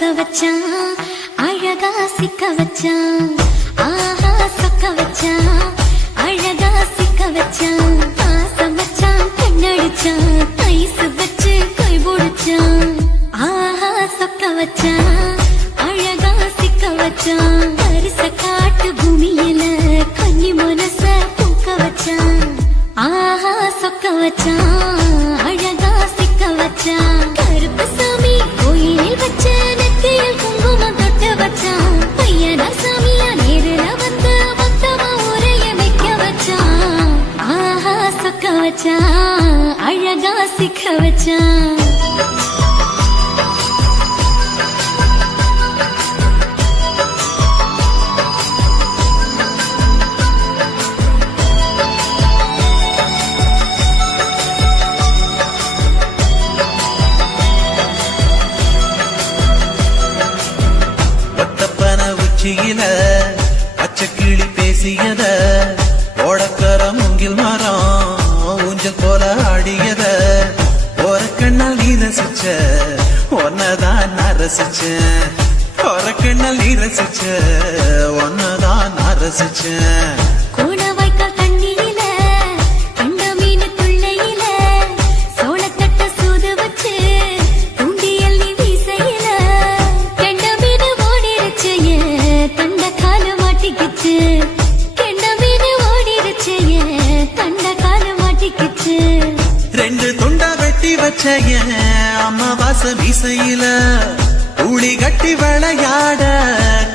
சொக்க வச்சான் அழகா சிக்க வச்சான் ஆஹா சொக்க வச்சான் அழகா சிக்க வச்சான் பாசம் வச்சான் கண்ணடிச்சான் ஐசு வச்சு கை போடுச்சான் ஆஹா சொக்க வச்சான் அழகா சிக்க வச்சான் பரிச காட்டு பூமியில கன்னி மனச பூக்க வச்சான் ஆஹா சொக்க வச்சான் அழகா சிக்க வச்சான் கருப்பு சாமி கோயிலில் வச்ச நெத்தியில் குங்குமம் தொட்டு வச்சான் பையனா சாமியா நேரில வந்து மொத்தமா உரைய வைக்க வச்சான் ஆஹா சொக்க வச்சான் அழகா சிக்க வச்சான் பச்சைக்கிளி பேசியத ஓடக்கர மூங்கில் மரம் ஊஞ்சல் போல ஆடியத ஒரு கண்ணால் நீ ரசிச்ச ஒன்னதான் நான் ரசிச்சேன் ஒரு கண்ணால் நீ ரசிச்ச ஒன்னதான் நான் ரசிச்சேன் ரெண்டு துண்டா வெட்டி வச்ச அம்மாவாச மீசையில ஊழி கட்டி விளையாட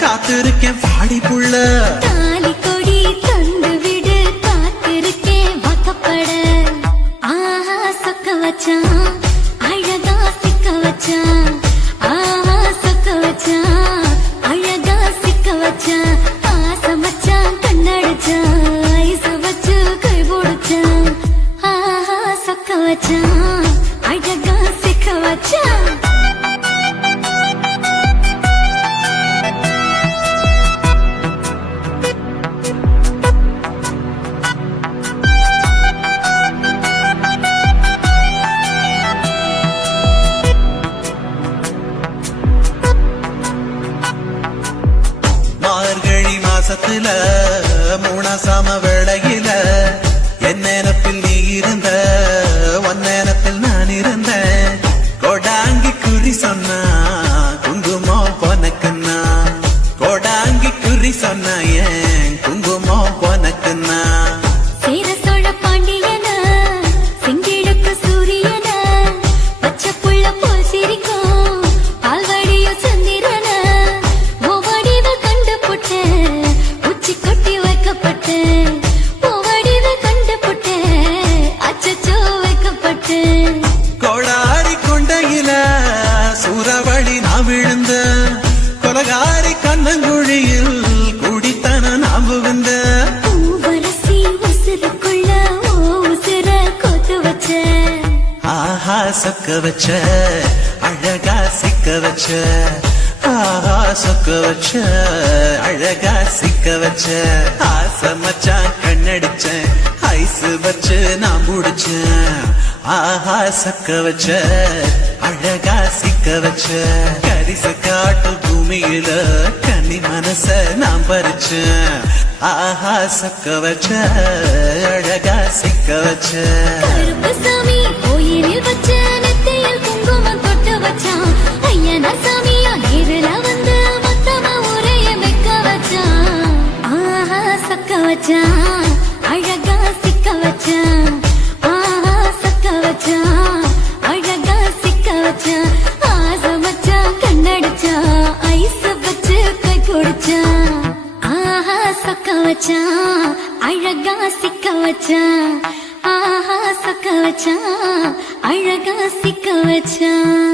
காத்திருக்கேன் பாடி புள்ள தாலி கொடி தந்து விடு காத்திருக்கேன் வாக்கப்பட ஆஹா சொக்க வச்சான் அழகா சிக்க வச்சான் ஆஹா சொக்க வச்சான் அழகா சிக்க வச்சான் ஆசை வச்சான் கண்ணடிச்சான் ஐசு வச்சு கை போடுச்சான் ஆஹா சொக்க வச்சான் அழகா சிக்க வச்சான் மார்கழி மாசத்துல மூணாசாம வேளையில என் நினப்பில் நீ இருந்த உன் நினப்பில் நான் இருந்தேன் கொடாங்கி குறி சொன்னா குங்குமம் பொனக்குன்னா கொடாங்கி குறி சொன்னா ஏன் குங்குமம் பொனக்குன்னா சேர சோழ பாண்டியன செங்கிழக்கு சூரியன பச்சை புள்ள போல் சிரிக்கும் பால்வடிய சந்திரன ஓவடிவ கண்டு புட்ட உச்சி கொட்டி வைக்கப்பட்டு ஓவடிவ கண்டு புட்ட அச்சச்சோ வைக்கப்பட்டு கோடாரி கொண்டையில சூறாவளி நான் விழுந்த கொலகாரி கண்ணங்குழியில் குடித்தன நான் புகுந்த பூவரசி உசுருக்குள்ள ஓ உசுர கொத்து வச்ச ஆஹா சொக்க வச்ச அழகா சிக்க வச்ச ஆஹா சொக்க வச்ச அழகா சிக்க வச்ச ஆசை மச்சான் கண்ணடிச்சேன் ஐசு வச்சு நான் முடிச்சேன் ஆஹா சொக்க வச்ச அழகா சிக்க வச்ச கரிச காட்டு பூமியில கன்னி மனச நான் பறிச்சேன் ஆஹா சொக்க வச்ச அழகா சிக்க வச்ச கருப்பு சாமி கோயிலில் வச்ச நெத்தியில் குங்குமம் தொட்டு வச்சான் ஐயனா சாமியா நேரில வந்து மொத்தமா உரைய வைக்க வச்சான் ஆஹா சொக்க வச்சான் அழகா சிக்க வச்சான் ஆஹா சொக்க வச்சான் அழகா சிக்க வச்சான் ஆசை வச்சான் கண்ணடிச்சான் ஐசு வச்சு கை குடிச்சான் ஆஹா சொக்க வச்சான் அழகா சிக்க வச்சான் ஆஹா சொக்க வச்சான் அழகா சிக்க வச்சான்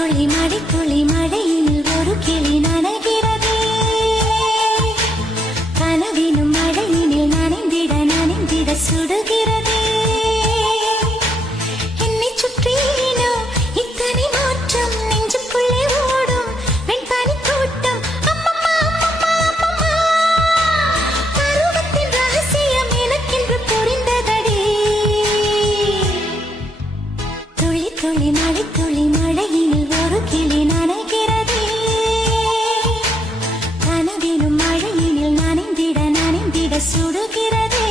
துளி மழை துளி மழையில் ஒரு கிளி நனைகிறதே கனவினும் மழையினில் நனைந்திட சுடுகிறதே என்னை சுற்றினோ இத்தனை மாற்றம் நெஞ்சுக்குள்ளே ஓடும் வெண்பனி கூட்டம் அம்மம்மா அம்மம்மா அம்மம்மா பருவத்தின் ரகசியம் எனக்கென்று புரிந்ததடி துளி துளி மழை துளி மழையினில் ஒரு கிளி நனைகிறதே கனவினும் மழையினில் நனைந்திட சுடுகிறதே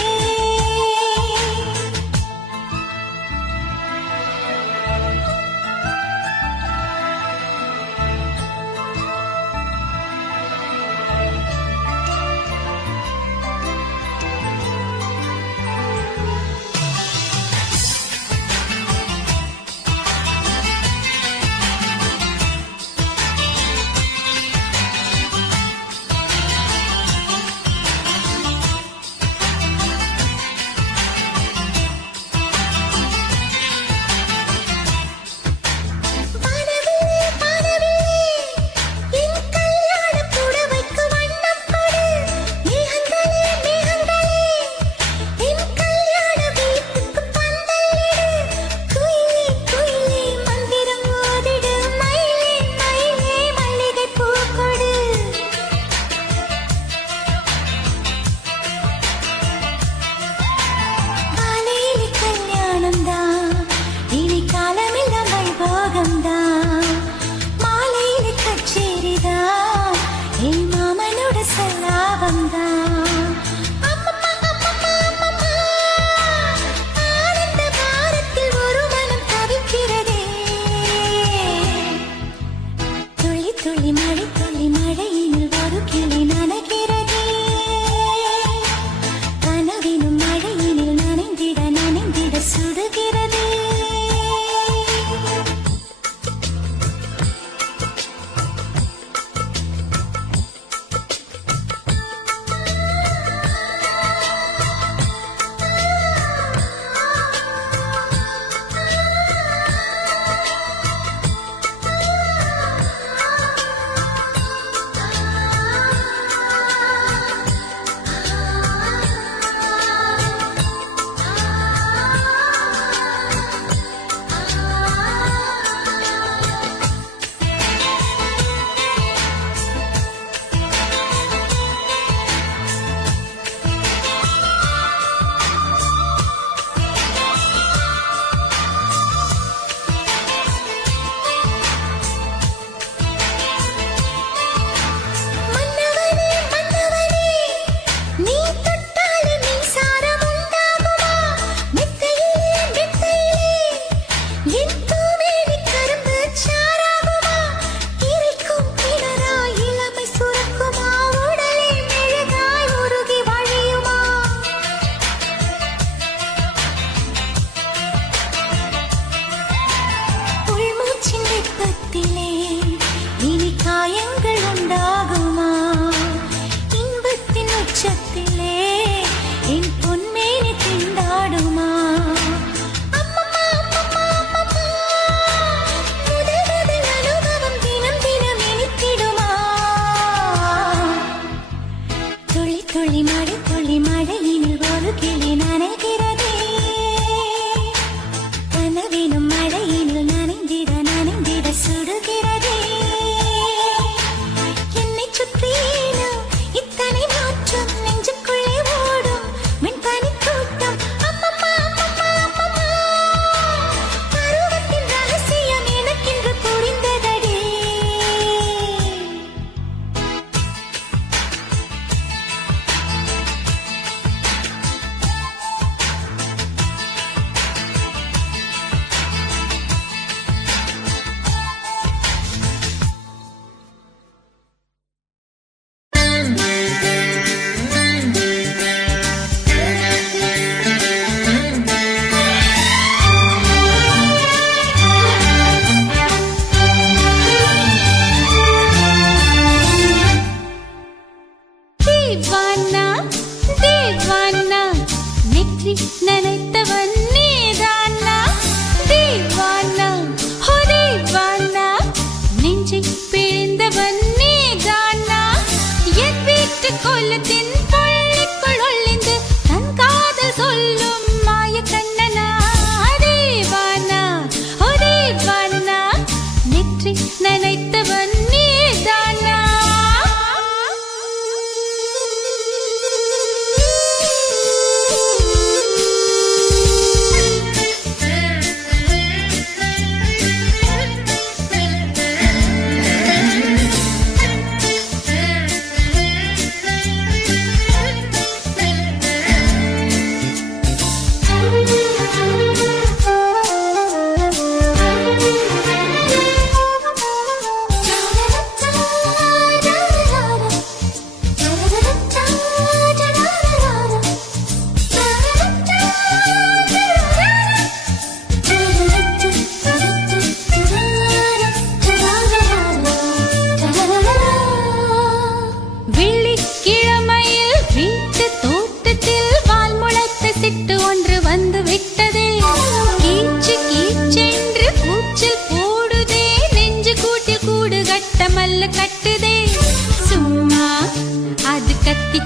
துளி மழை துளி மழையினில் ஒரு கிளி நனைகிறதே கனவினும் மழையினில் நனைந்திட சுடுகிறதே இனி காயங்கள் உண்டாகுமா இன்பத்தின் உச்சத்திலே என் பொன்மேனி திண்டாடுமா அம்மம்மா அம்மம்மா அம்மம்மா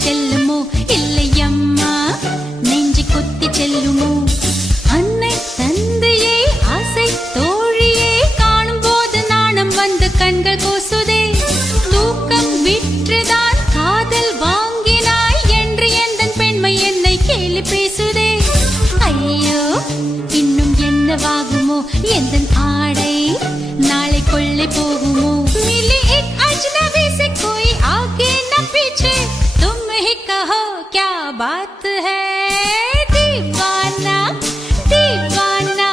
செல்லுமோ இல்லையம்மா நெஞ்சு கொத்தி செல்லுமோ அன்னை தந்தையே ஆசை தோழியே காணும் போது நாணம் வந்து கண்கள் கூசுதே தூக்கம் விற்றுதான் காதல் வாங்கினாய் என்று எந்தன் பெண்மை என்னை கேலி பேசுதே ஐயோ இன்னும் என்னவாகுமோ எந்தன் ஆடை நாளை கொள்ளை போகுமோ मिली एक अजनबी से कोई आगे न पीछे तुम ही कहो क्या बात है दीवाना दीवाना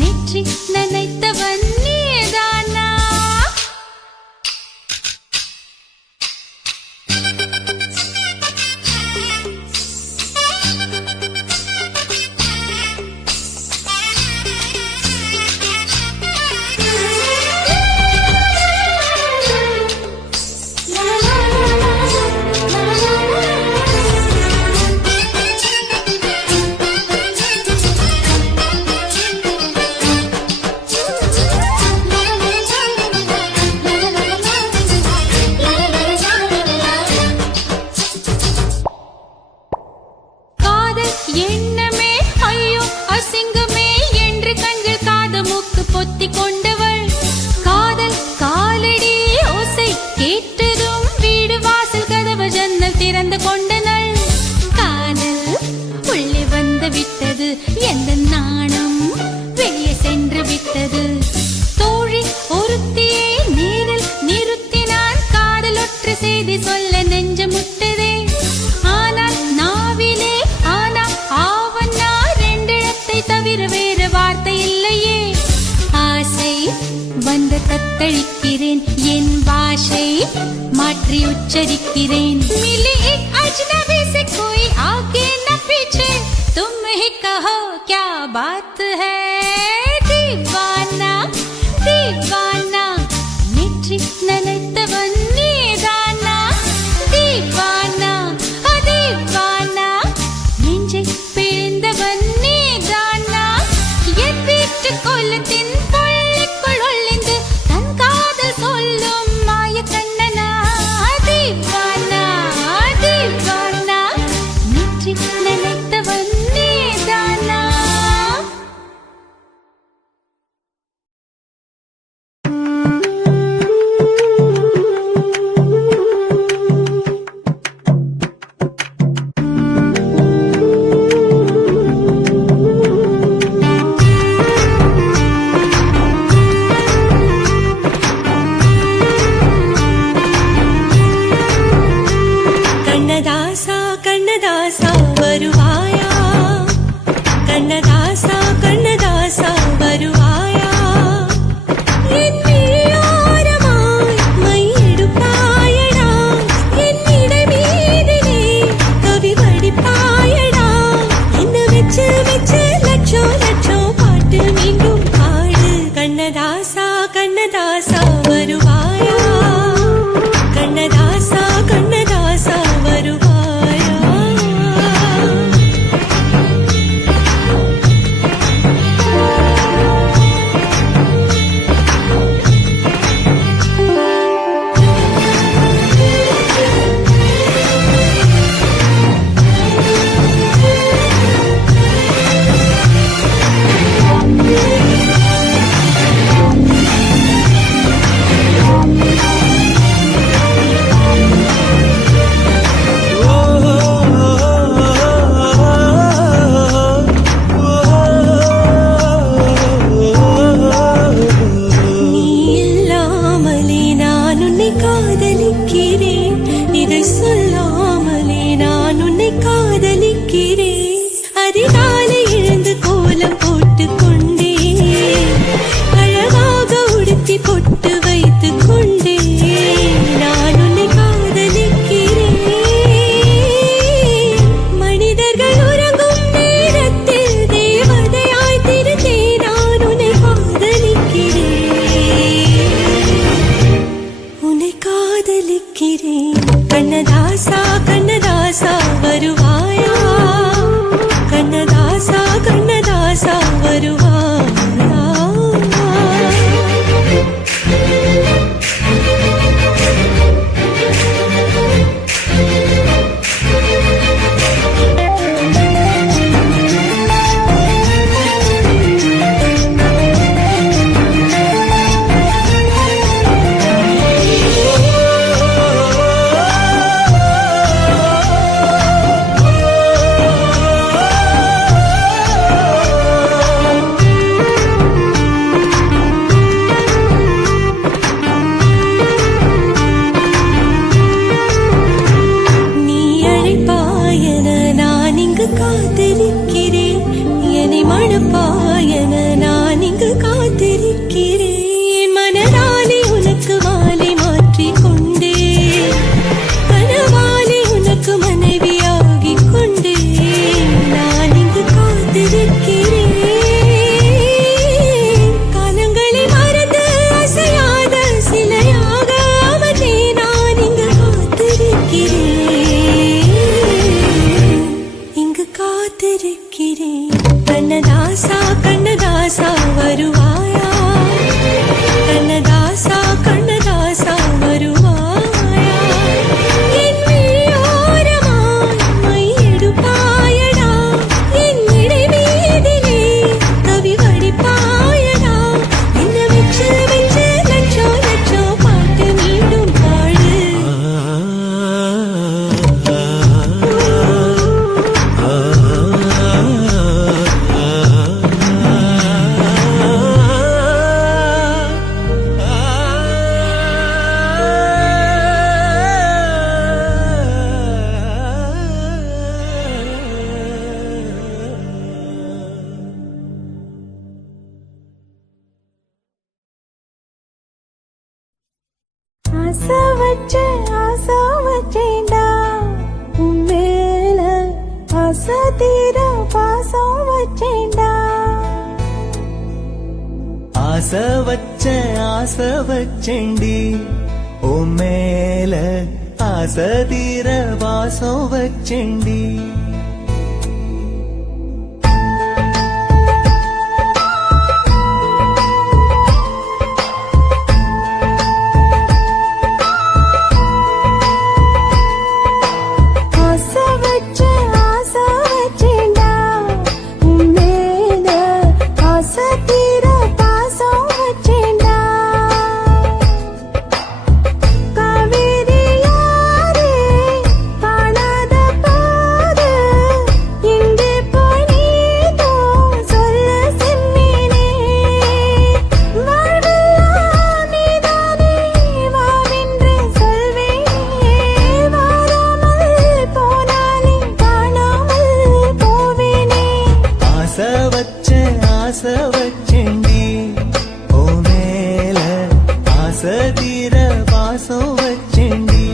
नेற்றி நினைத்தவன் நீதானா எண்ணமே ஐயோ அசிங்கமே என்று கண்கள் காது மூக்கு பொத்தி கொண்டவள் காதல் காலடி ஓசை கேட்டதும் வீடு வாசல் கதவு ஜன்னல் திறந்து கொண்டனள் காதல் உள்ளே வந்து விட்டது எந்த நாணம் வெளியே சென்று விட்டது தோழி ஒருத்தியை நேரில் நிறுத்தினான் காதல் ஒற்று செய்தி சொல்ல நெஞ்சு முட்டதே ஆனால் நாவிலே ஆனா ஆவன்னா ரெண்டிடத்தை தவிர வேறு வார்த்தை இல்லையே ஆசை வந்து தத்தளிக்கிறேன் என் பாஷை மாற்றி உச்சரிக்கிறேன் मिली एक अजनबी से कोई आगे न पीछे तुम ही कहो क्या बात है दीवाना दीवाना नेற்றி நினைத்தவன் நீதானா दीवाना दीवाना நெஞ்சை பிழிந்தவன் நீதானா என் வீட்டு கொல்லத்தின் பள்ளிக்குள் ஒளிந்து தன் காதல் சொல்லும் மாய கண்ணனா दीवाना दीवाना நெற்றி நினைத்தவன் நீதானா கண்ணதாசா கண்ணதாசா வருவாயா கண்ணதாசா கண்ணதாசா வருவாயா என் விழியோரமாய் மையெடுப்பாயடா என் இடை மீதிலே கவி வடிப்பாயடா என்ன வெச்சு வெச்சு லட்சம் லட்சம் பாட்டு மீண்டும் பாடு கண்ணதாசா கண்ணதாசா வருவாயா கண்ணதாசா கண்ணதாசா வருவாயா ஆசை வச்சேன்டா உன் மேல ஆசை தீர பாசம் வச்சேன்டா ஆசை வச்சேண்டி ஓ மேல ஆசை தீர வாசம் வச்சேண்டி ஆசை வச்சேண்டி ஓ மேல ஆசை தீர வாசம் வச்சேண்டி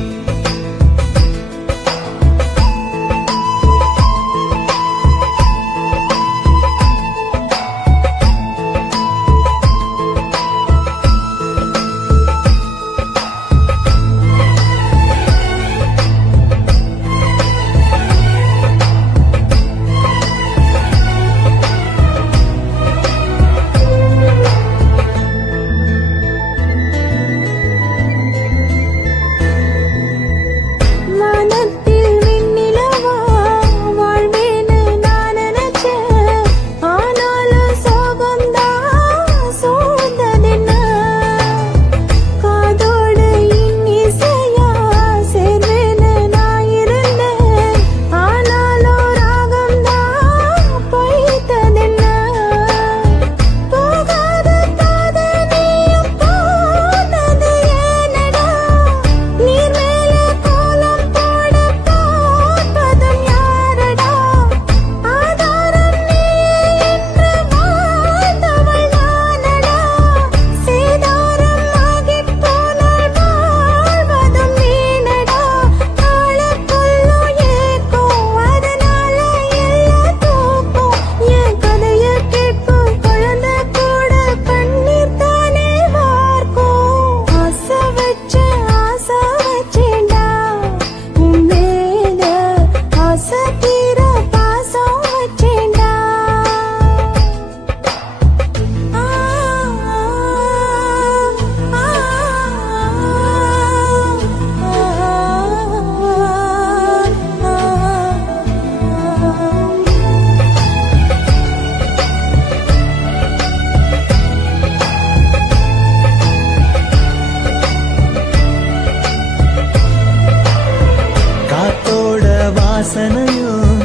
வாசனையும்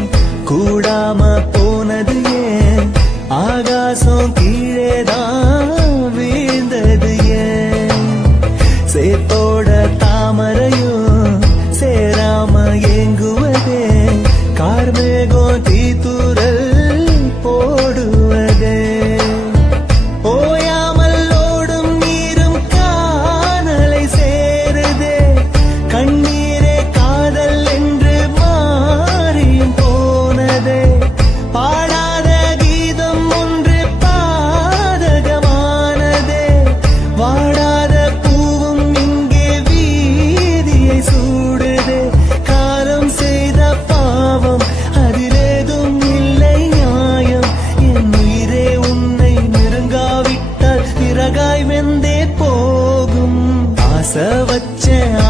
கூடாம போனது ஏன் ஆகாசம் கீழேதான் வீழ்ந்தது ஏன் சேத்தோட தாமரையும் சேராம ஏங்குவதே கார்மேகம் தீத்துரல் போடுவதே ஓயாமல் ஓடும் நீரும் காணலை சேருதே கண்ணீரே காதல் என்று மாறியும் போனதே பாடாத கீதம் ஒன்று பாதகமானதே வாடாத பூவும் இங்கே வீதியை சூடுதே காலம் செய்த பாவம் அதிலேதும் இல்லை நியாயம் என் உயிரே உன்னை நெருங்காவிட்டால் பிறகாய் வெந்தே போகும்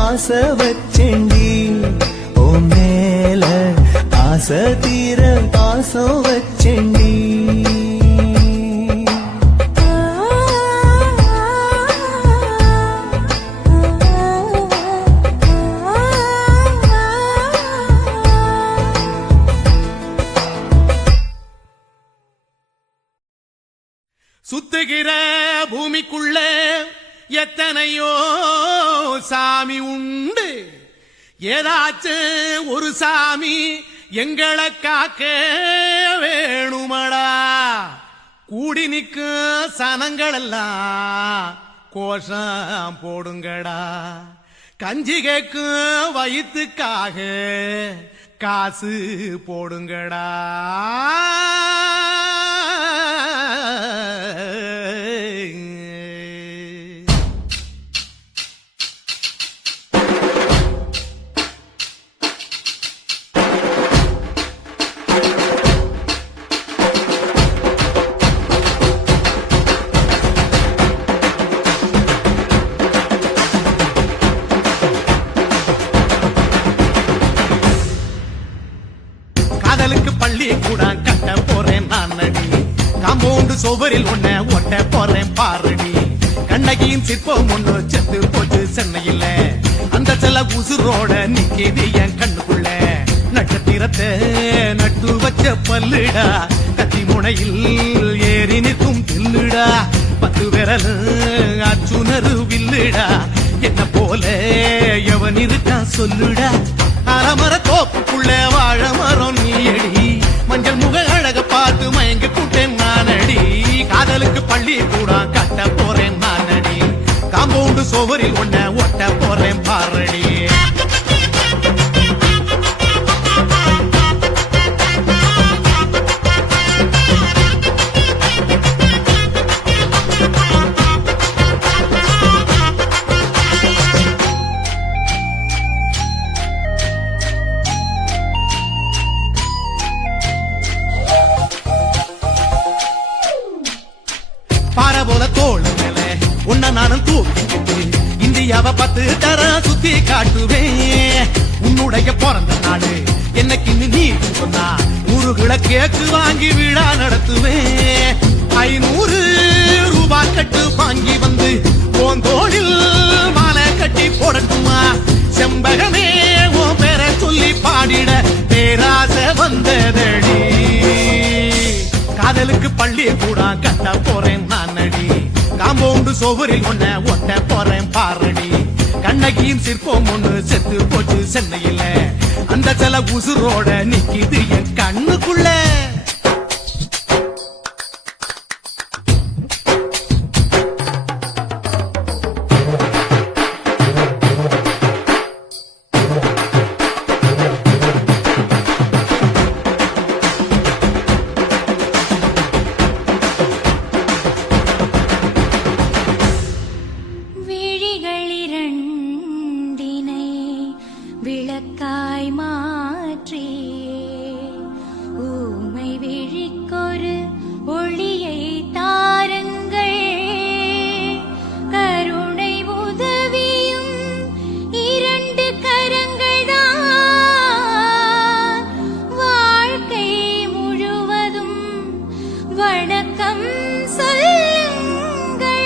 ஆசை வச்சேண்டி ஓ மேல ஆசை தீர பாசம் வச்சேண்டி சுத்துகிற பூமிக்குள்ள எத்தனையோ சாமி உண்டு ஏதாச்சும் ஒரு சாமி எங்களை காக்க வேணுமடா கூடி நிற்கும் சனங்கள் எல்லாம் கோஷம் போடுங்கடா கஞ்சி கேக்கும் வயிற்றுக்காக காசு போடுங்கடா. காதலுக்கு பள்ளி கூட கட்ட போறேன் நான் அடி. காம்பவுண்டு சோவரில் ஒன்ன ஒட்ட போறேன் பாரடி. கண்ணகியின் சிற்பம் ஒண்ணு செத்து போச்சு சென்னையில. அந்த செல உசுரோட நிக்கிது என் கண்ணுக்குள்ள. நட்சத்திரத்தை நட்டு வச்ச பல்லுடா, கத்தி முனையில் ஏறி நிற்கும் தில்லுடா. 10 விரல் அச்சுணரு வில்லுடா. என்ன போல எவன் இருக்கா சொல்லுடா. அலமர தோப்புக்குள்ள வாழ மரம் நீயடி. மஞ்சள் முக அழக பார்த்து மயங்கி கூட்டேன் நானடி. காதலுக்கு பள்ளி கூட கட்ட போறேன் நானடி. காம்பவுண்டு சோவரில் ஒன்ன ஒட்ட போறேன் பாரடி. பார போல தோல் மேல உன்ன நானும் தூக்கிக்கிட்டு இந்தியாவை 10 தர சுத்தி காட்டுவேன். உன்னுடைய பிறந்த நாடு என்னைக்கு நீ சொன்னா 100 கிலோ கேக்கு வாங்கி விழா நடத்துவேன். 500 ரூபாய் கட்டு வாங்கி வந்து போந்தோளில் மாலை கட்டி போடட்டுமா. செம்பகமே உன் பேரை சொல்லி பாடிட பேராசை வந்ததடி. காதலுக்கு பள்ளி கூட கட்ட போறேன் நானடி. காம்பவுண்டு சோவரில் ஒன்ன ஒட்ட போறேன் பாரடி. கண்ணகியின் சிற்பம் ஒண்ணு செத்து போச்சு சென்னையில. அந்த சில உசுரோட நிக்கிது என் கண்ணுக்குள்ள. விழிகளிரண்டினை விளக்காய் மாற்றி ஊமை விழிக்கொரு ஒளியை தாருங்கள். கருணை உதவியும் 2 கரங்கள்தான். வாழ்க்கை முழுவதும் வணக்கம் சொல்லுங்கள்.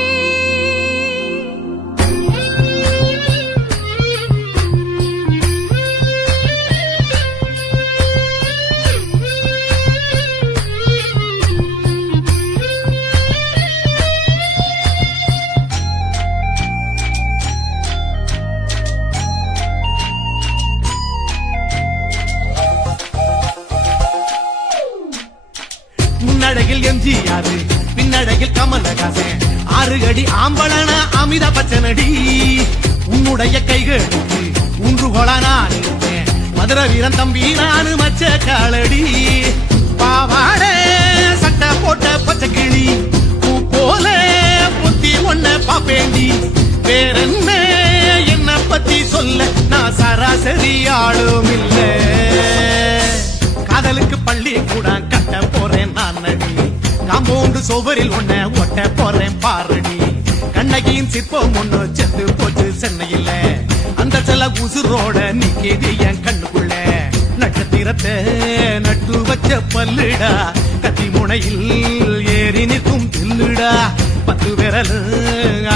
முன்னடையில் எம்ஜிஆர் பின்னடையில் கமலஹாசன். 6 அடி ஆம்பளன அமிதா பச்சனடி. உன்னுடைய கைகளுக்கு ஊன்றுகோலா நான் இருப்பேன். மதுர வீரன் தம்பி நானு மச்ச காலடி. பாவாட சட்டை போட்ட பச்சை கிளி பூ போல பொத்தி ஒன்ன பாப்பேண்டி. வேறென்ன என்ன பத்தி சொல்ல நான் சராசரி ஆளும் இல்ல. காதலுக்கு பள்ளி கூட கட்ட போறேன் நானடி. காம்பவுண்டு சோவரில் ஒன்ன ஒட்ட போறேன் பாரடி. கண்ணகியின் சிற்பம் ஒண்ணு செத்து போச்சு சென்னையில. அந்த சில உசுரோட நிக்கிது என் கண்ணுக்குள்ள. நட்சத்திரத்தை நட்டு வச்ச பல்லுடா, கத்தி முனையில் ஏறி நிற்கும் தில்லுடா. 10 விரல்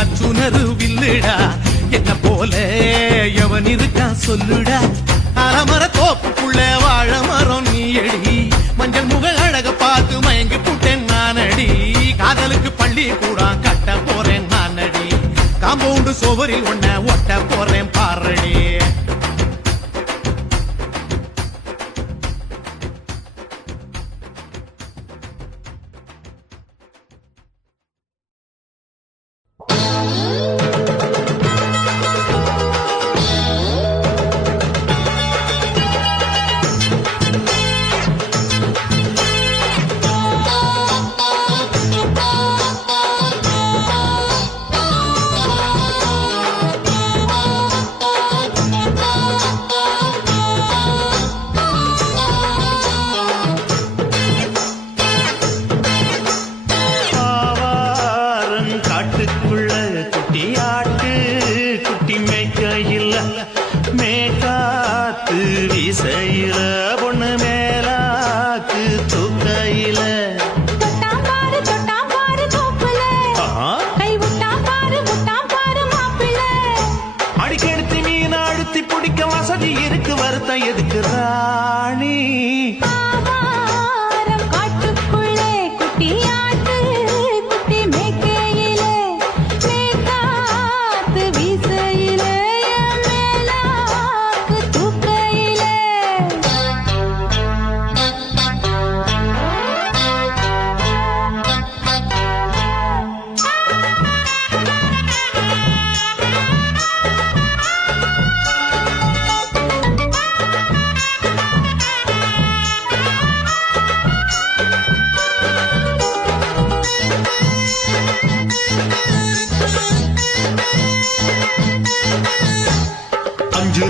அச்சுணரு வில்லுடா. என்ன போல எவன் இருக்கா சொல்லுடா. அலமர தோப்புக்குள்ள வாழ மரம் நீயடி. மஞ்சள் முக அழக பார்த்து மயங்கி கூட்டேன் நானடி. காதலுக்கு பள்ளி கூட கட்ட போறேன் நானடி. காம்பவுண்டு சோவரில் ஒன்ன ஒட்ட போறேன் பாரடி.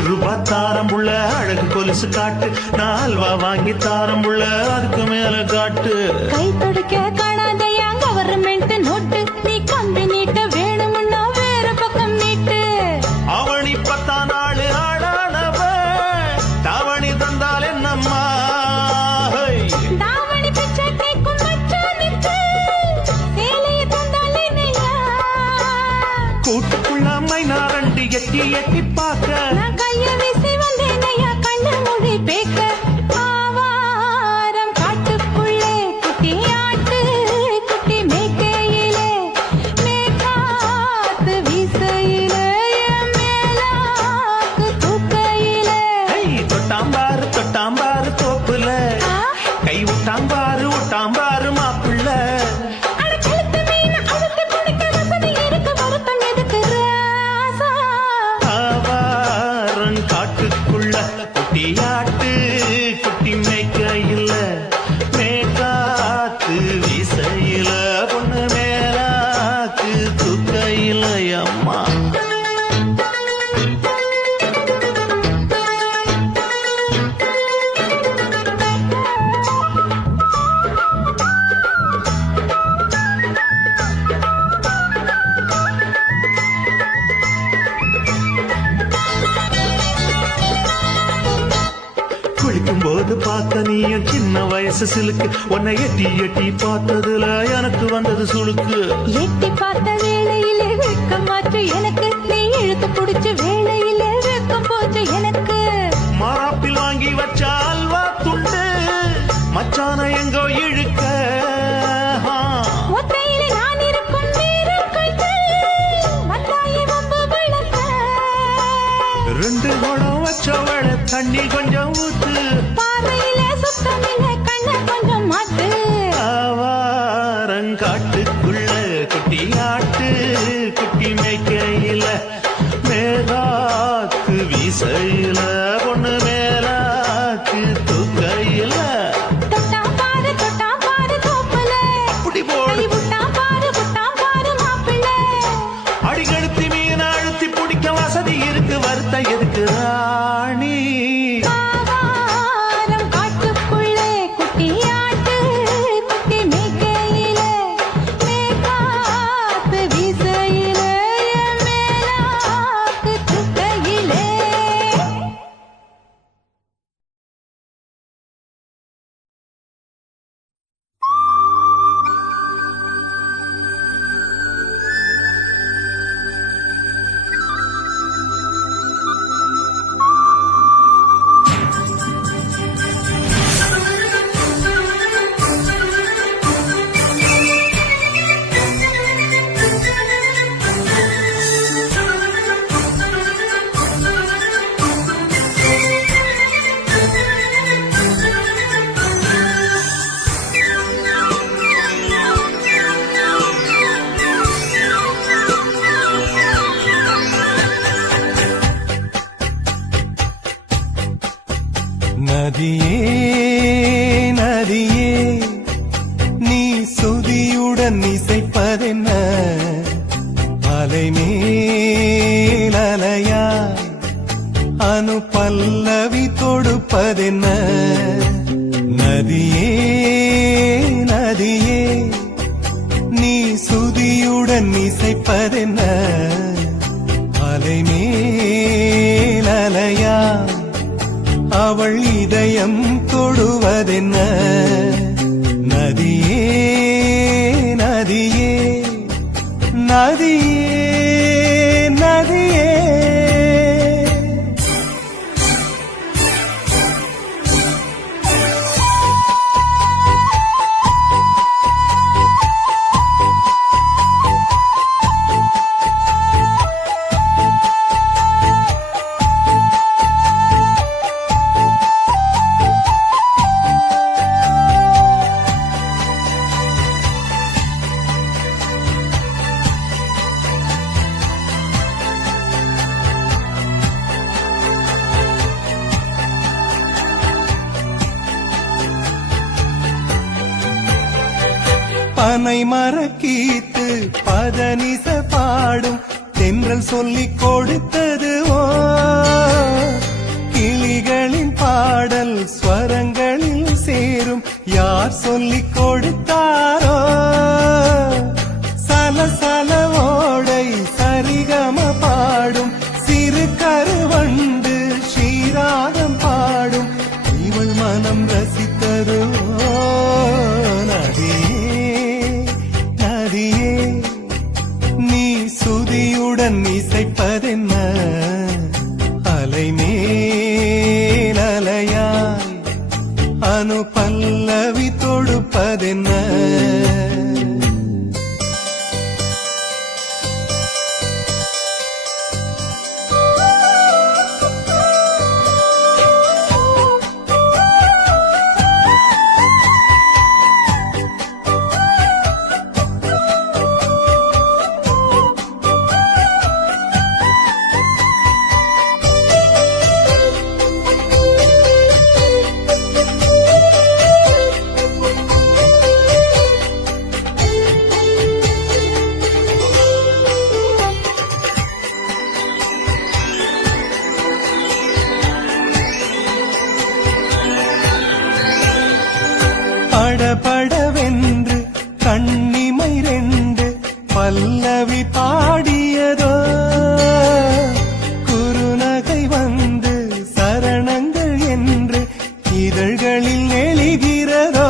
ரூபா தாரம்புள்ள அழகு கொலுசு காட்டு, நால்வா வாங்கி தாரம்புள்ள அதுக்கு மேல காட்டு. கை துடிக்க காணாதையா கவர்மெண்ட் நோட்டு, நீ கம்பி நீட்ட வேணும்னா வேற பக்கம் நீட்டு. அவனி 10 நாள் ஆடானவ தாவணி தந்தால் என்னம்மா? தாவணி பிச்சை கேட்கும் மச்சானுக்கு சேலையை தந்தால் என்னையா? கூட்டுக்குள்ள மைனாரண்டி எட்டி எட்டி பார்க்க, நான் கைய வீசி வந்தேனையா கண்ணு மொழி பேக்க. ஆவாரம் காட்டுக்குள்ளே குட்டி ஆட்டு குட்டி மேய்க்கையிலே, மேற்காத்து வீசையிலே, என் மேலாக்கு தூக்கையிலே. தொட்டாம்பாரு தோப்புல கை விட்டாம்பாரு மாப்பிள்ள. அட கழுத்து மீன் அழுத்து குடிக்க வசதி இருக்கு, வருத்தம் எதுக்கு ராசா? ஆவாரம் காட்டுக்குள்ள குட்டியாட்டு குட்டி மேய்க்கையில, மேற்காத்து வீசையில, பொண்ணு மேலாக்கு தூக்கையில அம்மா. குளிக்கும் போது பார்த்த நீயும் சின்ன வயசு சிலுக்கு, உன்னை எட்டி எட்டி பார்த்ததுல எனக்கு வந்தது சுளுக்கு. எட்டி பார்த்த வேளையிலே வெட்கம் மாற்று எனக்கு, நீ இழுத்து புடிச்ச வேளையிலே வெட்கம் போச்சு எனக்கு. மாறாப்பில் வாங்கி வச்ச அல்வா துண்டு மச்சான எங்கோ இழுக்க. ஒத்தையிலே நான் இருக்கும் நேரம் கைத்து வந்தாயே வம்பு விளக்க. 2 குடம் வச்சவள தண்ணி கொஞ்சம் ஊத்து, பாறையிலே சுத்தமில்லை கண்ண கொஞ்சம் மாட்டு. ஆவாரங்காட்டுக்குள்ள குட்டியாட்டு குட்டி மேய்க்கையில, மேலாக்கு வீசையில, பொண்ணு மேலாக்கு தூக்கையில. தொட்டாம் பாரு தோப்புல, அப்படி போடு கை விட்டாம் பாரு மாப்பிள்ளை. அடிகழுத்தி மீன் அழுத்தி பிடிக்க வசதி இருக்கு, வருத்த எதுக்கு ராணி? ஆவாரம் காட்டுக்குள்ளே குட்டியாட்டு குட்டி மேய்க்கையிலே, மேற்காத்து வீசையிலே, என் மேலாக்கு தூக்கையிலே. நதியே நதியே நீ சுதியுடன் இசைப்பதென்ன, அலை மேல் அலையா அனு பல்லவி தொடுப்பதென்ன. நதியே நதியே நீ சுதியுடன் இசைப்பதென்ன, அலை மேல் அலையா அவள் இதயம் தொடுவதென்ன. நதியே நதியே நதியே நதியே. பனை மரக்கீத்து பதனிச பாடும் தென்றல் சொல்லிக் கொடுத்தது ஓ பாடல் ஸ்வரங்களில் சேரும் யார் சொல்லிக் கொடுத்தாரோ சலசல ஓடை சரிகம பாடும் சிறு கருவண்டு ஸ்ரீராகம் பாடும் இவள் மனம் ரசித்ததோ நதியே நதியே நீ சுதியுடன் இசைப்பதென்ன அலை மேல் அலையாய் அனு பல்லவி தொடுப்பதென்ன படபடவென்று கண்ணிமை ரெண்டு பல்லவி பாடியதோ குறுநகை வந்து சரணங்கள் என்று இதழ்களில் நெளிகிறதோ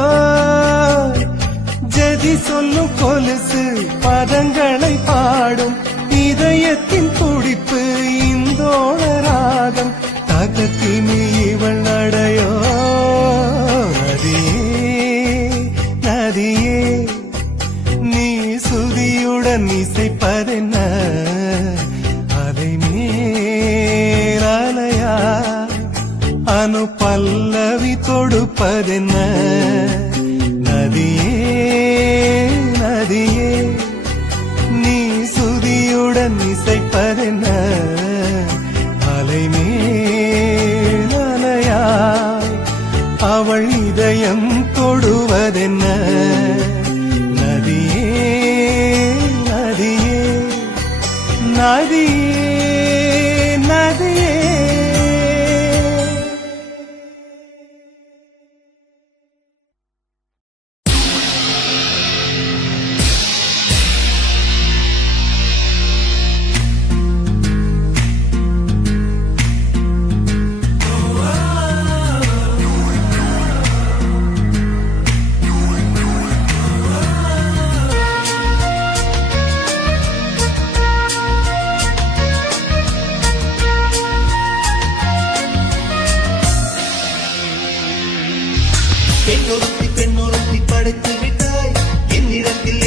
ஜதி சொல்லும் கொலுசு பதங்களை பாடும் இதயத்தின் துடிப்பு இந்தோள ராகம் தகத்தினி இவள் நடையோ நதியே நீ சுதியுடன் இசைப்பதென்ன அலை மேல் அலையா அனு பல்லவி தொடுப்பதென்ன நதியே நதியே நீ சுதியுடன் இசைப்பதென்ன அலை மேல் அலையா அவள் இதயம் தொடுவதென்ன நதியே நதியே நதியே நதியே பெண்ணொருத்தி படைத்து விட்டாய் என்னிடத்தில்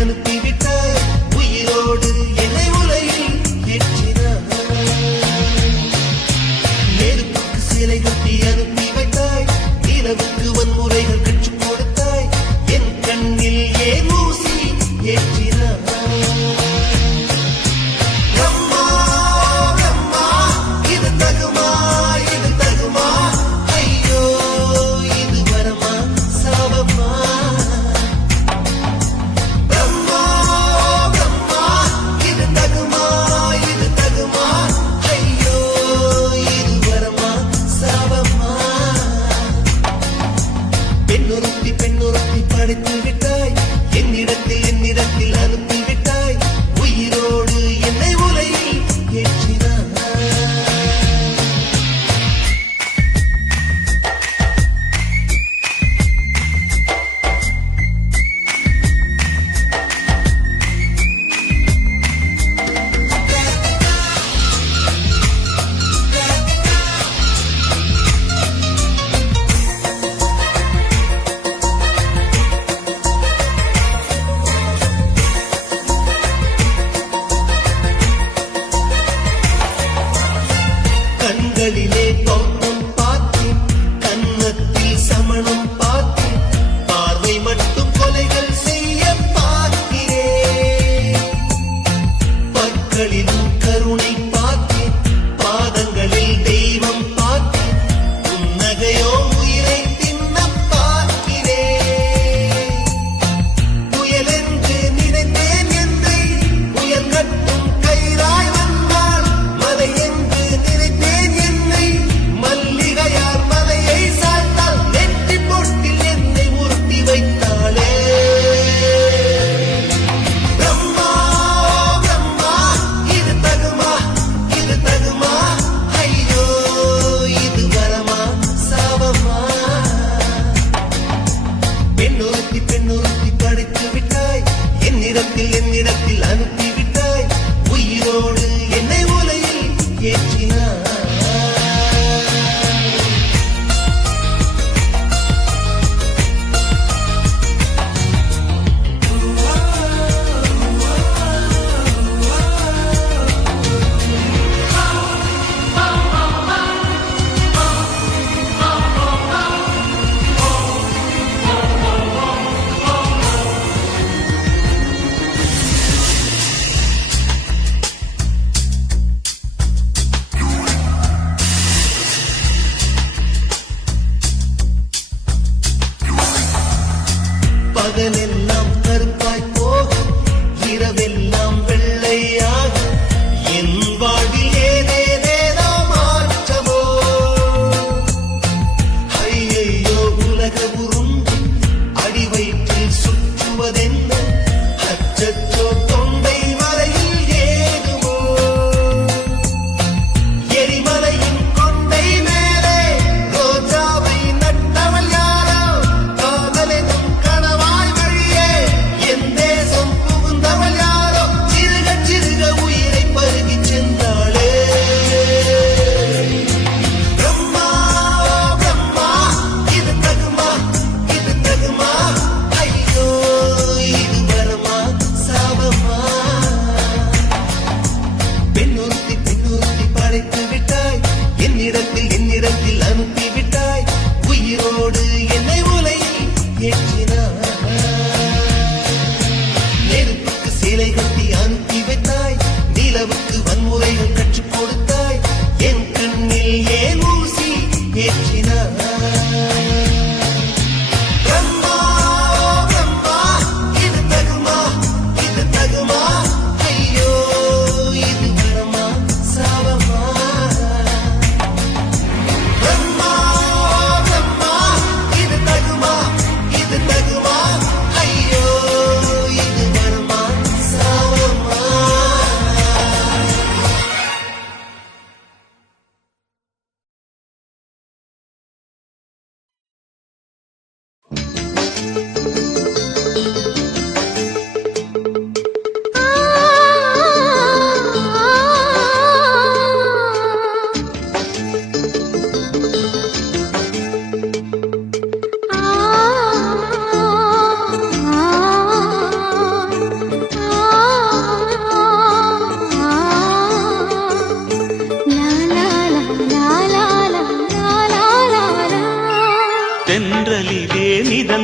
அனுப்பி விட்டாய் உயிரோடு என்னை உலகில் ஏற்றினாய் நெருப்புக்கு சிலை கட்டி அனுப்பி வைத்தாய் நிலவுக்கு வன்முறைகள் கற்றுக் கொடுத்தாய் என் கண்ணில் ஏன் ஊசி ஏற்றினாய் பிரம்மா பிரம்மா இது தகுமா இது தகுமா ஐயோ இது வரமா சாபமா பிரம்மா பிரம்மா இது தகுமா ஐயோ இது வரமா சாபமா பெண்ணொருத்தி படைத்து விட்டாய் என்னிடத்தில் அனுப்பி விட்டாய் உயிரோடு என்னை உலகில் ஏற்றினாய் கண்களிலே பௌர்ணம் பார்த்தேன் கன்னத்தில் சமணம் பார்த்தேன் பார்வை மட்டும் கொலைகள் செய்ய பார்க்கிறேன் பற்களிலும் கருணை பார்த்தேன் பாதங்களில் தெய்வம் பார்த்தேன் புன்னகையோ உயிரை தின்ன பார்க்கிறேன் புயலென்று நினைத்தேன் என்னை புயல் கட்டும் கயிறாய் வந்தாள் மலை என்று நினைத்தேன் என்னை மல்லிகையார்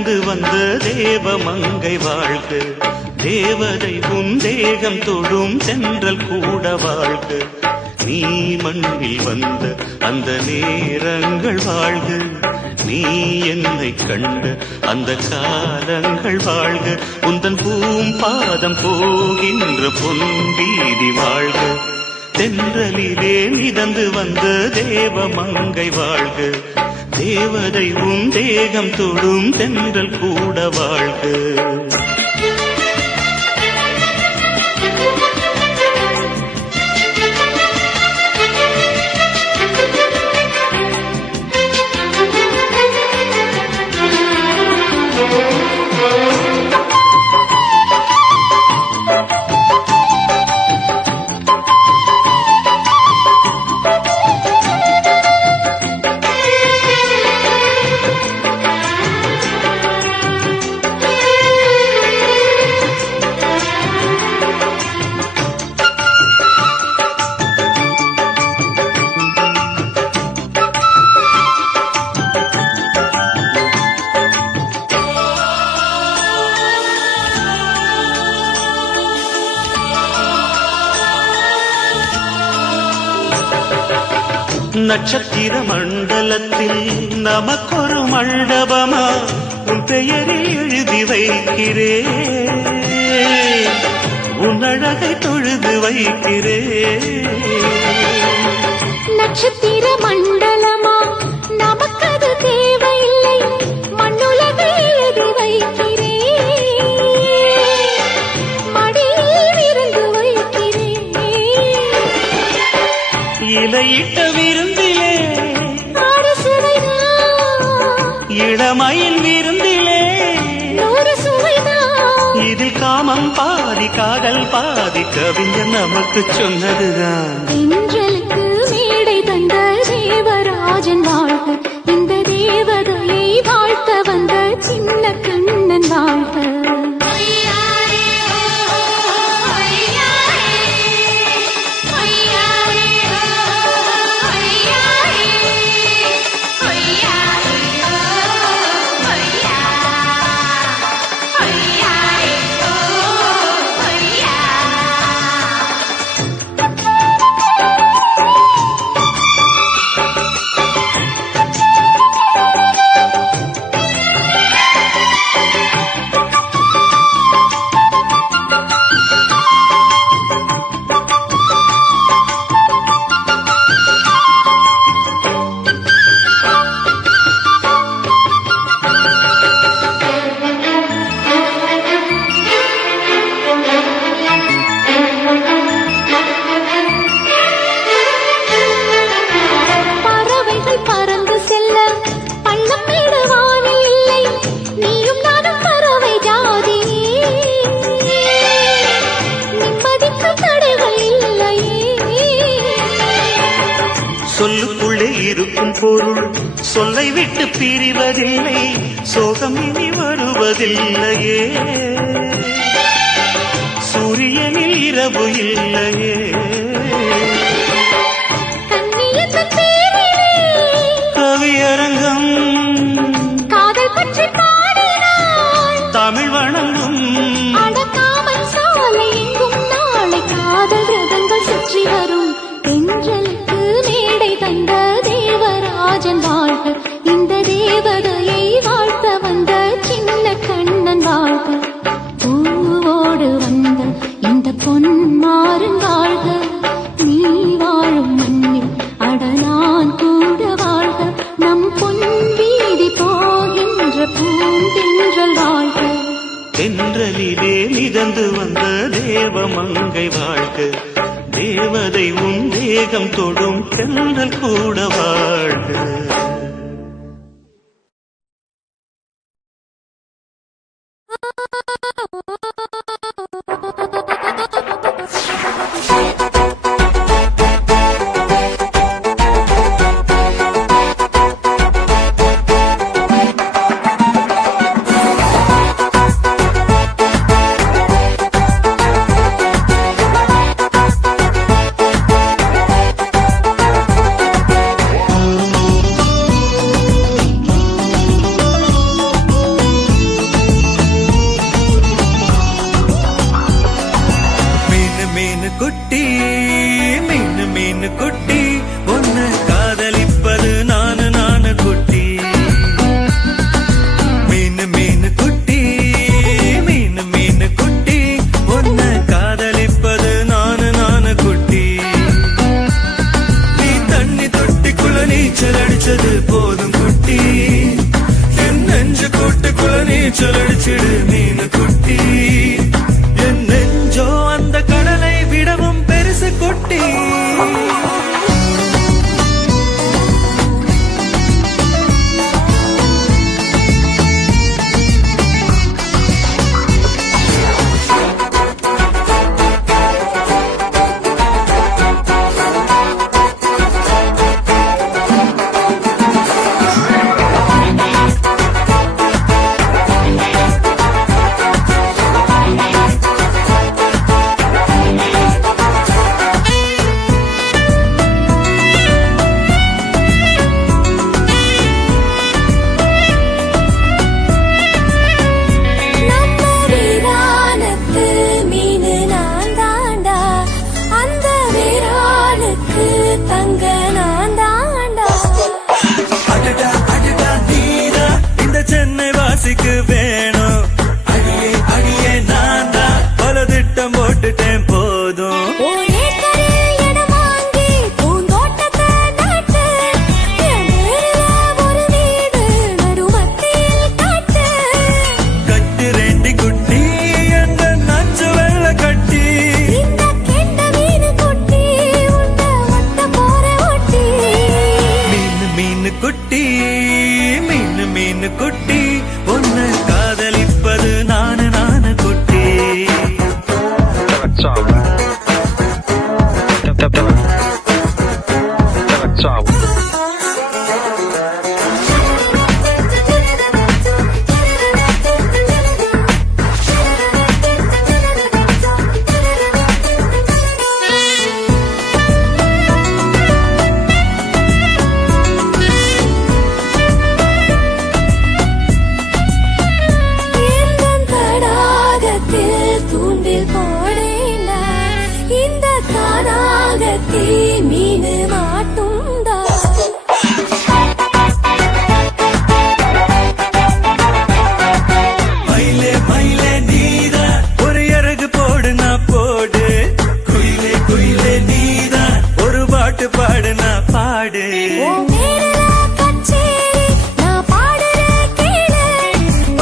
மிதந்து வந்த தேவ மங்கை வாழ்க, தேவதை உன் தேகம் தொடும் தென்றல் கூட வாழ்க. நீ மண்ணில் வந்த அந்த நேரங்கள் வாழ்க, நீ என்னை கண்ட அந்த காலங்கள் வாழ்க. உந்தன் பூம்பாதம் போகின்ற பொன்வீதி வாழ்க, தென்றலிலே மிதந்து வந்த தேவ மங்கை வாழ்க, தேவதை உன் தேகம் தொடும் தென்றல் கூட வாழ்க. நட்சத்திர மண்டலத்தில் நமக்கொரு மண்டபமா உன் பெயரில் எழுதி வைக்கிறேன், உன் அழகை தொழுது வைக்கிறேன். நட்சத்திர மண்டலமா நமக்கது தேவையில்லை, மண்ணுலகை எழுதி வைக்கிறேன், மடியில் விருந்து வைக்கிறேன். இலையிட்ட விருந்திலே இளமையில் விருந்திலே இதில் காமம் பாதி காதல் பாதி கவிஞர் நமக்கு சொன்னதுதான். தென்றலுக்கு மேடை தந்த தேவராஜன் வாழ்க, இந்த தேவதையை வாழ்த்த வந்த சின்ன கண்ணன் வாழ்க. சொல்லுக்குள்ளே இருக்கும் பொருள் சொல்லை விட்டு பிரிவதில்லை, சோகம் இனி வருவதில்லையே, சூரியனில் இரவு இல்லையே. கவியரங்கம் காதல் பற்றி பாடினாள், தமிழ் வணங்கும் அடக்காமல் சாலை எங்கும் நாளை காதல் ரதங்கள் சுற்றி வரும். தென்றலுக்கு மேடை தந்த தேவராஜன் வாழ்க, இந்த தேவதையை வாழ்த்த வந்த சின்ன கண்ணன் வாழ்க. பூவோடு வந்த இந்த பொன்மாறன் வாழ்க, நீ வாழும் மண்ணில் அட நான் கூட வாழ்க. நம் பொன் வீதி போகின்ற பூந்தென்றல் வாழ்க. தென்றலிலே மிதந்து வந்த தேவ மங்கை வாழ்க, தேவதை உன் தேகம் தொடும் தென்றல் கூட வாழ்க. குட்டி மீனு மீனு குட்டி உன்னை காதலிப்பது நானு குட்டி மீனு மீனு குட்டி மீனு மீனு குட்டி உன்னை காதலிப்பது நானு குட்டி நீ தண்ணி தொட்டிக்குள்ள நீச்சல் அடிச்சது போதும் குட்டி என் நெஞ்சு கூட்டுக்குள்ள நீச்சல் அடிச்சிடு மீனு குட்டி என் நெஞ்சோ அந்த கடலை விடவும் பெருசு குட்டி நம்ம வீரானுக்கு மீனு நான் தாண்டா அந்த வீரானுக்கு தங்க நான் தாண்டா அடடா அடடா நீரா இந்த சென்னை வாசிக்கு வேணும் அடியே அடியே நான் தான் பல திட்டம் போட்டுட்டேன் போதும் ஒரே கரையில் இடம் வாங்கி பூந்தோட்டத்தை நாட்டு என் பேருல ஒரு வீடு நடுமத்தியில் காட்டு கட்டு ரெண்டி குட்டி என்ற நச்சு வெள்ள கட்டி இந்த கெண்ட மீனு குட்டி உன்னை ஒட்ட போற ஒட்டி மீனு மீனு குட்டி மீனு மீனு குட்டி உன்னை காதலிப்பது நானு குட்டி எந்தன் தடாகத்தில் தூண்டில் போடேண்டா இந்த தடாகத்தில் மீனு மாட்டுண்டா மயிலே மயிலே நீதா ஒரு இறகு போடு நான் போடு குயிலே குயிலே நீதா ஒரு பாட்டு பாடு நான் பாடு உன் பேருல கச்சேரி நான் பாடுற கேளு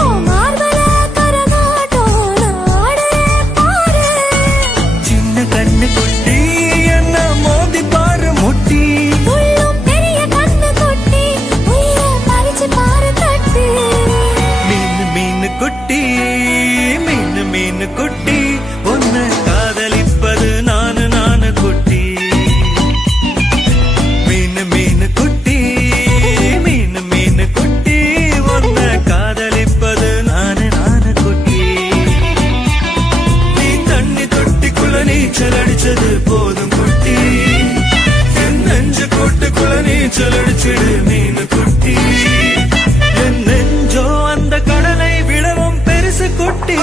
உன் மார்பல கரகாட்டம் நான் ஆடுற பாரு சின்ன கண்ணு குட்டி என்ன மோதி பாரு முட்டி உள்ளும் பெரிய கண்ணு கொட்டி உயிரை பறிச்சு பாரு தட்டு மீனு மீனு குட்டி மீனு மீனு குட்டி உன்னை காதலிப்பது நானு குட்டி மீனு மீனு குட்டி மீனு மீனு குட்டி உன்னை காதலிப்பது நானு குட்டி நீ தண்ணி தொட்டிக்குள்ள நீச்சல் அடிச்சது போதும் குட்டி என் நெஞ்சு கூட்டுக்குள்ள நீச்சல் அடிச்சிடு மீனு குட்டி என் நெஞ்சோ அந்த கடலை விடவும் பெருசு குட்டி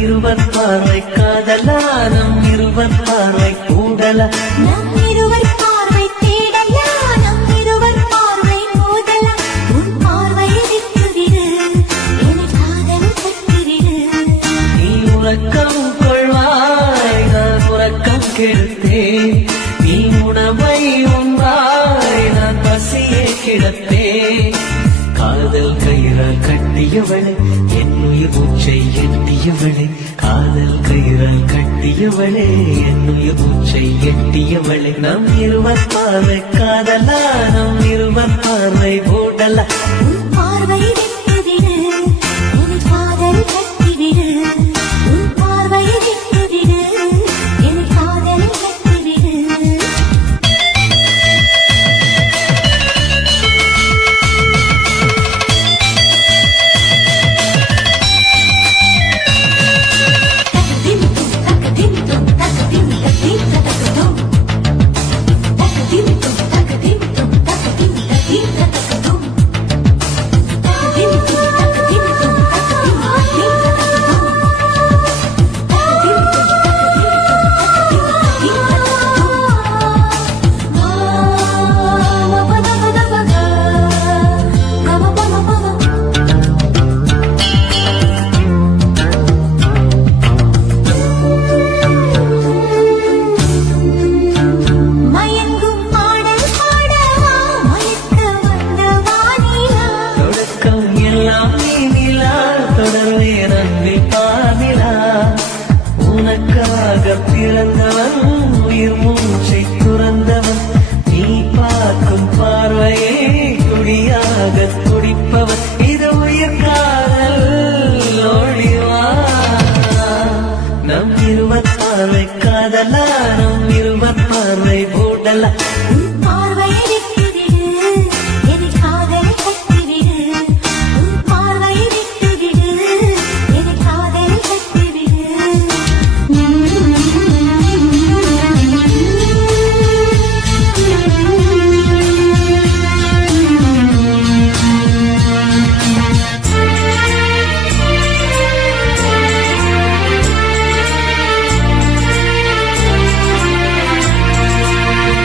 இருவர் பார்வை காதலா நம் இருவர் பார்வை கூடலா நம் இருவர் பார்வை தேடலா நம் இருவர் பார்வை மோதலா உன் பார்வையை விட்டுவிடு என் காதல் பெற்றுவிடு நீ உறக்கம் கொள்வாய் நான் உறக்கம் கெடுத்து எடுத்தேன் நீ உணவை உண்டாய் நான் பசியை கிடத்தேன் காதல் கயிறால் கட்டியவளே என் உயிர் மூச்சை எட்டியவளே காதல் கயிறால் கட்டியவளே என் உயிர் மூச்சை எட்டியவளே நம் இருவர் பார்வை காதலா நம் இருவர் பார்வை போடலா உன் பார்வை விட்டுவிடு என் காதல் கட்டிவிடு உன் பார்வை விட்டுவிடு என் காதல் கட்டிவிடு மயங்கும் பாடல் பாடவா மயக்க வந்த வானிலா தொடக்கம் எல்லாம் நீலா தொடர்வே நன்றி பாதிலா உனக்காக பிறந்தவன் உயிர் மூச்சை துறந்தவன் நீ பார்க்கும் பார்வையே துடியாக துடிப்பவன் இது உயிர் காதல் ஒளிவா நம் இருவர் பார்வை காதலா நம் இருவர் பார்வை போடலா உன் பார்வை விட்டுவிடு என் காதல் கட்டிவிடு உன் பார்வை விட்டுவிடு என் காதல்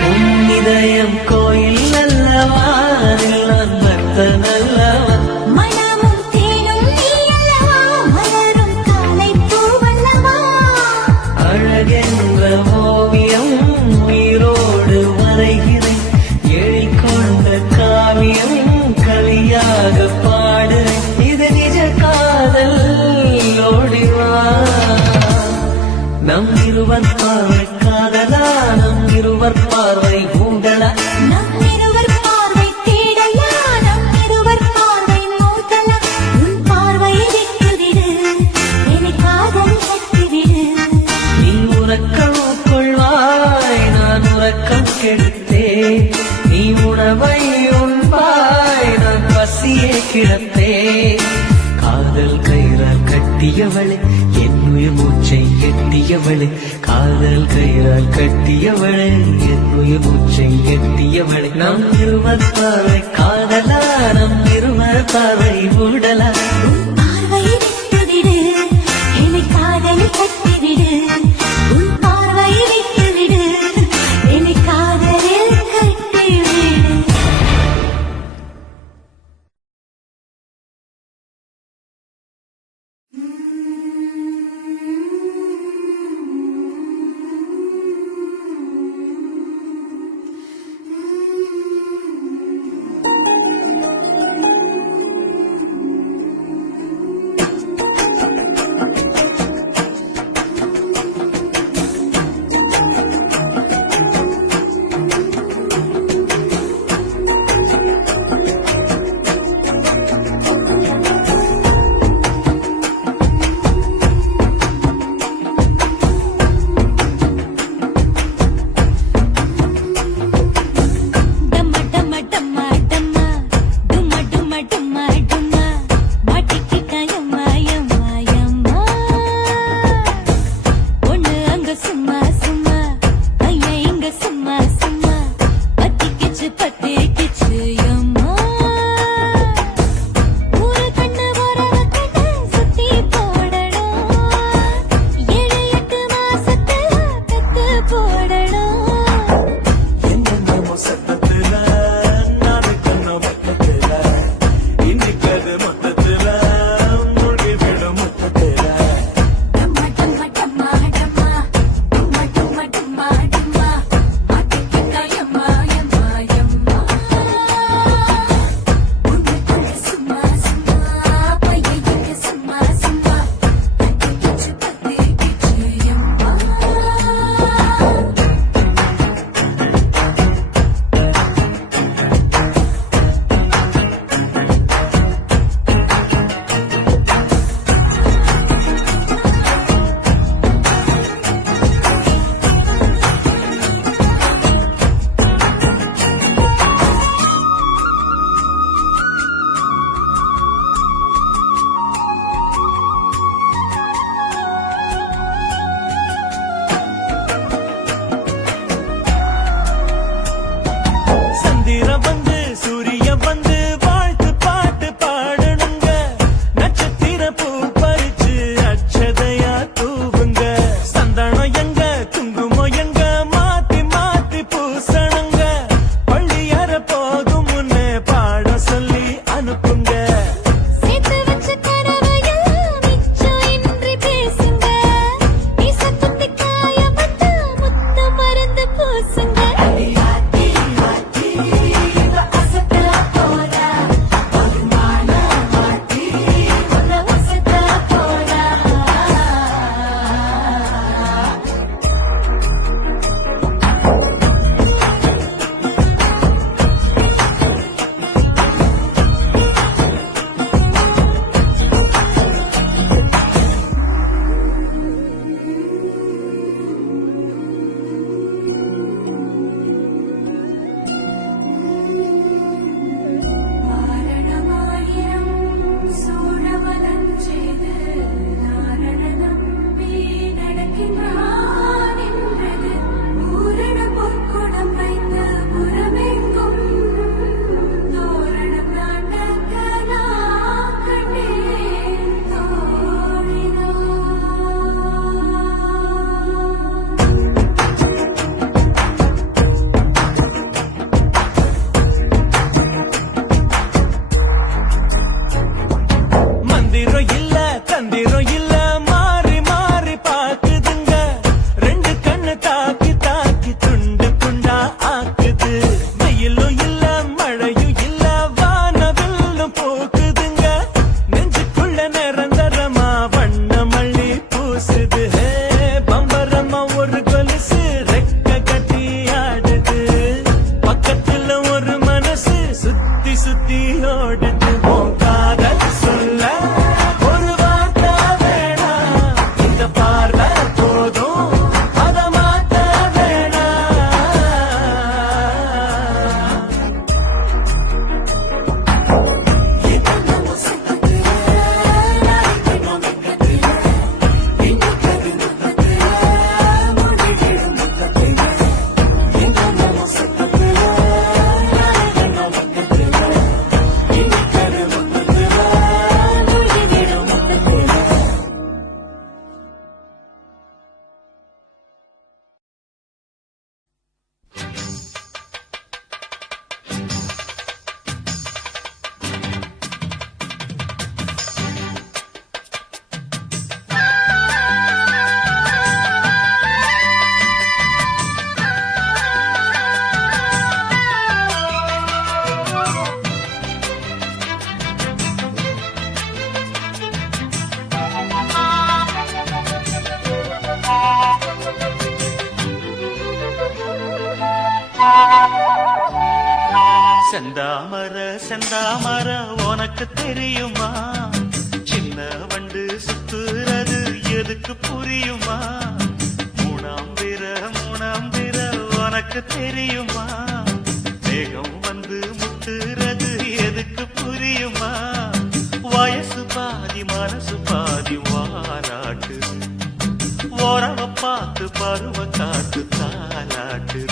உன் இதயம் கோயில் அல்லவா அதில் நான் பக்தன் அல்லவா மனமும் தேனும் நீ அல்லவா மலரும் காலை பூவல்லவா அழகென்ற ஓவியம் உயிரோடு வரைகிறேன் எழிற்கொண்ட காவியம் கலியாக பாடுறேன் இது நிஜ காதல் ஓடிவா நம் இருவர் பார்வை காதலா நம் இருவர் பார்வை கூடலா நம் இருவர் பார்வை தேடலா நம் இருவர் பார்வை மோதலா உன் பார்வை விட்டுவிடு என் காதல் கட்டிவிடு நீ உறக்கம் கொள்வாய் நான் உறக்கம் கெடுத்தேன் நீ உணவை உண்பாய் நான் பசியை கிடத்தேன் காதல் கயிறால் கட்டியவளே என் உயிர் மூச்சை எட்டியவளே காதல் கயிறால் கட்டியவளே என் உயிர் மூச்சை எட்டியவளே நம் இருவர் பார்வை காதலா நம் இருவர் பார்வை உடலா உன் பார்வை விட்டுவிடு என் காதல் கட்டிவிடு உன் பார்வை விட்டுவிடு என் காதலில் கட்டிவிடு மாட்டமா செந்தாமர செந்தாமர உனக்கு தெரியுமா சின்ன வண்டு சுத்துறது எதுக்கு புரியுமா மூணாம் பிற உனக்கு தெரியுமா வேகம் வந்து முத்துறது எதுக்கு புரியுமா வயசு பாதி மனசு பாதி வாராட்டு ஓரவ பார்த்து பருவ காத்து தாலாட்டு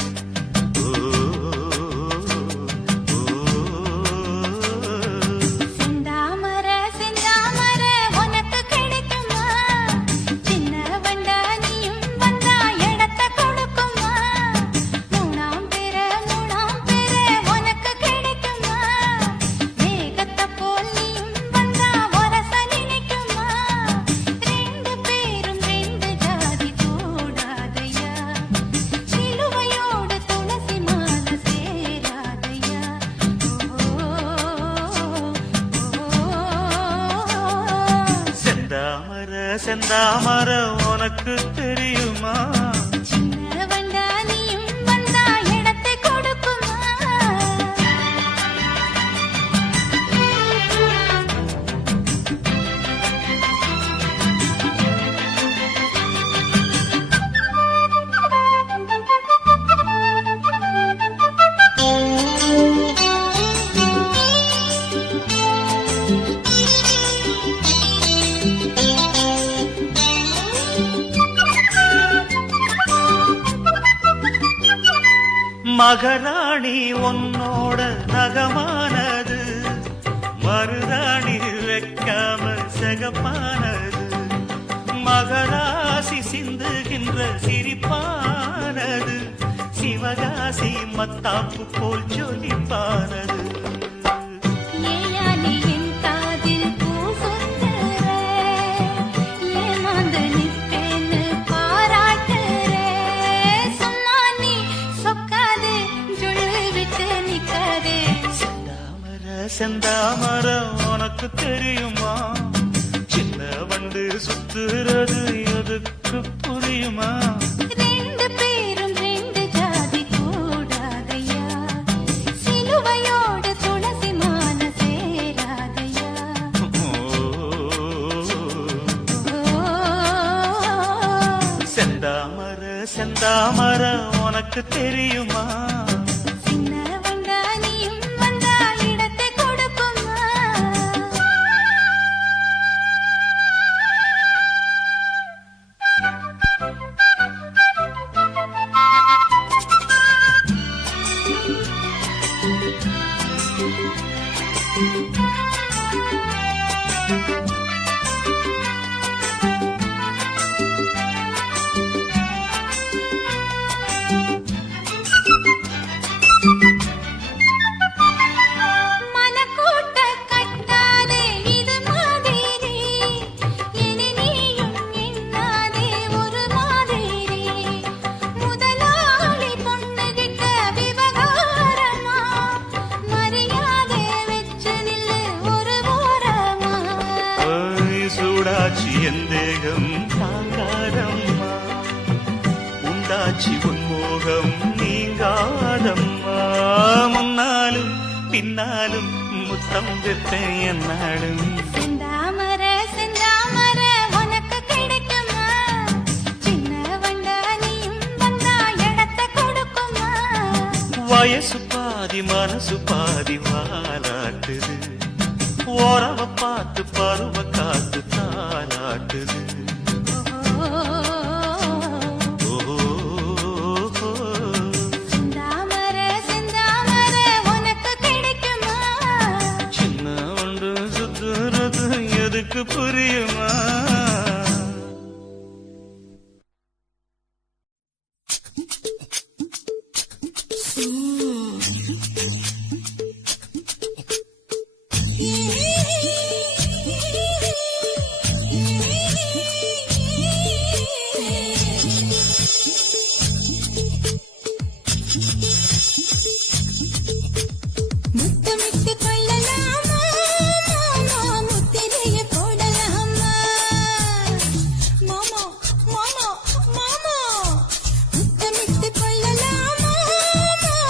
செந்தாமர செந்தாமர உனக்கு கிடைக்குமா சின்ன வண்டா நீயும் வந்தா இடத்த கொடுக்குமா மூணாம் பிற உனக்கு கிடைக்குமா மேகத்தை போல் நீயும் வந்தா வரச நினைக்குமா ரெண்டு பேரும் ரெண்டு ஜாதி கூடாதையா சிலுவையோடு துளசி மாலை சேராதையா செந்தாமர செந்தாமர உனக்கு தெரியுமா சின்ன வண்டா நீயும் வந்தா இடத்தை கொடுக்குமா மகராணி உன்னோட நகமானது மருதாணி வைக்காம சகப்பானது மகராசி சிந்துகின்ற சிரிப்பானது சிவகாசி மத்தாப்பு போல் ஜொலிப்பானது ஏயானே என் காதில் பூ சொத்துற ஏமாந்து நிற்பேன்னு பாராட்டுற சும்மா நீ சொக்காது ஜொல்லு விட்டு நிக்காதே செந்தாமர செந்தாமர உனக்கு தெரியுமா சின்ன வண்டு சுத்துறது எதுக்கு புரியுமா ரெண்டு பேரும் ரெண்டு ஜாதி கூடாதையா சிலுவையோடு துளசி மாலை சேராதையா செந்தாமர செந்தாமர உனக்கு தெரியுமா சின்ன வண்டா நீயும் வந்தா இடத்தை கொடுக்குமா மனக்கூட்ட கட்டாதே இது மாதிரி இனி நீயும் எண்ணாதே ஒரு மாதிரி முதலாளி பொண்ணுகிட்ட விவகாரமா மரியாதை வச்சு நில்லு ஒரு ஓரமா சூடாச்சி எந்தேகம் தாங்காதம்மா உண்டாச்சி உன்மோகம் நீங்காதம்மா முன்னாலும் பின்னாலும் முத்தம் விட்டேன் என்னாலும் செந்தாமர செந்தாமர உனக்கு கிடைக்குமா சின்ன வண்டா நீயும் வந்தா இடத்தை கொடுக்குமா வயசு பாதி மனசு பாதி வாலாட்டுது ஓரவ பார்த்து பருவ காத்து தாலாட்டுது செந்தாமர செந்தாமர உனக்கு கிடைக்குமா சின்ன ஒன்று சுத்துறது எதுக்கு புரியுமா முத்தமிட்டு கொள்ளலாமா மாமா முத்திரைய போடலாமா மாமா மாமா மாமா முத்தமிட்டு கொள்ளலாமா மாமா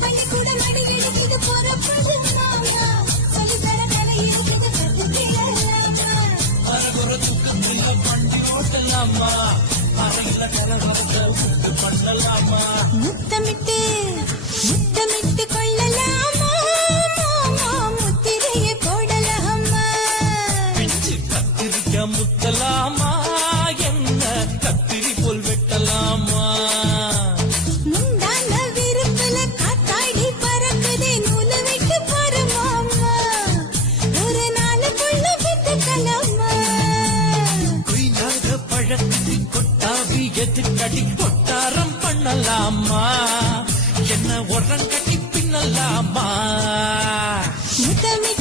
பள்ளிக்கூட மடி எடுக்குது போறப்பது மாமா சொல்லித்தர கலை இருக்குது முத்தமிட்டு முத்தமிட்டு கொள்ளலாமா மாமா முத்திரையை போடலாமா கத்திரிக்க முத்தலாமா என்ன கத்திரி போல் வெட்டலாமா முந்தான விருப்பல காத்தாடி பறக்குதே நூலை வைக்க போற மாமா ஒரு நாளுக்குள்ள வித்துக்கலாமா கொய்யாத பழத்தை கொட்டாவி எதுக்கடி கொட்டாரம் பண்ணலாமா என்ன உரங்கட்டி பின்னலாமா முத்தமிட்டு